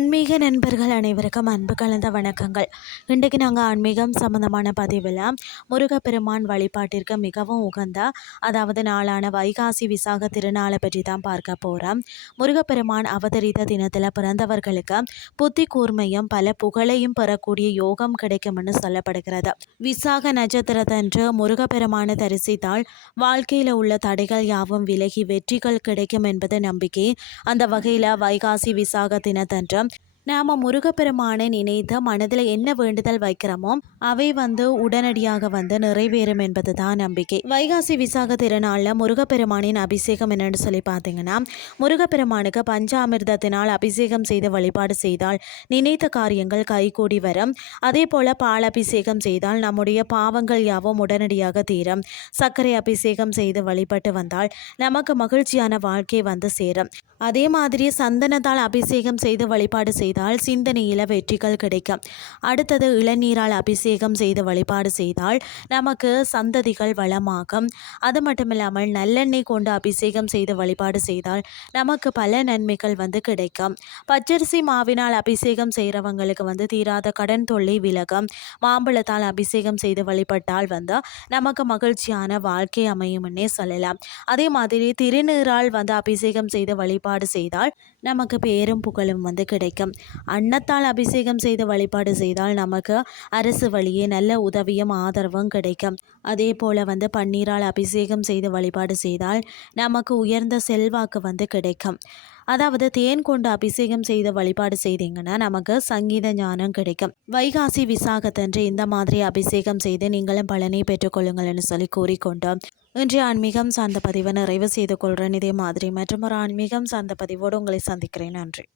ஆன்மீக நண்பர்கள் அனைவருக்கும் அன்பு கலந்த வணக்கங்கள். இன்றைக்கு நாங்கள் ஆன்மீகம் சம்பந்தமான பதிவில் முருகப்பெருமான் வழிபாட்டிற்கு மிகவும் உகந்த அதாவது நாளான வைகாசி விசாக திருநாளை பற்றி தான் பார்க்க போகிறோம். முருகப்பெருமான் அவதரித்த தினத்தில் பிறந்தவர்களுக்கு புத்தி கூர்மையும் பல புகழையும் பெறக்கூடிய யோகம் கிடைக்கும்னு சொல்லப்படுகிறது. விசாக நட்சத்திரத்தன்று முருகப்பெருமானை தரிசித்தால் வாழ்க்கையில் உள்ள தடைகள் யாவும் விலகி வெற்றிகள் கிடைக்கும் என்பது நம்பிக்கை. அந்த வகையில் வைகாசி விசாக தினத்தன்று நாம முருகப்பெருமானை நினைத்து மனதில் என்ன வேண்டுதல் வைக்கிறோமோ அவை உடனடியாக நிறைவேறும் என்பது தான் நம்பிக்கை. வைகாசி விசாக திருநாளில் முருகப்பெருமானின் அபிஷேகம் என்னன்னு சொல்லி பார்த்தீங்கன்னா, முருகப்பெருமானுக்கு பஞ்சாமிர்தத்தினால் அபிஷேகம் செய்து வழிபாடு செய்தால் நினைத்த காரியங்கள் கைகூடி வரும். அதே போல பால் அபிஷேகம் செய்தால் நம்முடைய பாவங்கள் யாவும் உடனடியாக தீரும். சர்க்கரை அபிஷேகம் செய்து வழிபட்டு வந்தால் நமக்கு மகிழ்ச்சியான வாழ்க்கை சேரும். அதே மாதிரி சந்தனத்தால் அபிஷேகம் செய்து வழிபாடு செய்தால் சிந்தனையில் வெற்றிகள் கிடைக்கும். அடுத்தது இளநீரால் அபிஷேகம் செய்து வழிபாடு செய்தால் நமக்கு சந்ததிகள் வளமாகும். அது மட்டும் இல்லாமல் நல்லெண்ணெய் கொண்டு அபிஷேகம் செய்து வழிபாடு செய்தால் நமக்கு பல நன்மைகள் கிடைக்கும். பச்சரிசி மாவினால் அபிஷேகம் செய்கிறவங்களுக்கு தீராத கடன் தொல்லை விலகும். மாம்பழத்தால் அபிஷேகம் செய்து வழிபட்டால் நமக்கு மகிழ்ச்சியான வாழ்க்கை அமையும்னே சொல்லலாம். அதே மாதிரி திருநீரால் அபிஷேகம் செய்து வழிபாடு செய்தால் நமக்கு பேரும் புகழும் கிடைக்கும். அன்னத்தால் அபிஷேகம் செய்து வழிபாடு செய்தால் நமக்கு அரசு வழியே நல்ல உதவியும் ஆதரவும் கிடைக்கும். அதே போல பன்னீரால் அபிஷேகம் செய்து வழிபாடு செய்தால் நமக்கு உயர்ந்த செல்வாக்கு கிடைக்கும். அதாவது தேன் கொண்டு அபிஷேகம் செய்து வழிபாடு செய்தீங்கன்னா நமக்கு சங்கீத ஞானம் கிடைக்கும். வைகாசி விசாகத்தன்று இந்த மாதிரி அபிஷேகம் செய்து நீங்களும் பலனை பெற்றுக்கொள்ளுங்கள்னு சொல்லி கூறிக்கொண்டோம். இன்றைய ஆன்மீகம் சார்ந்த பதிவை நிறைவு செய்து கொள்கிறேன். இதே மாதிரி மற்றும் ஒரு ஆன்மீகம் சார்ந்த பதிவோடு உங்களை சந்திக்கிறேன். நன்றி.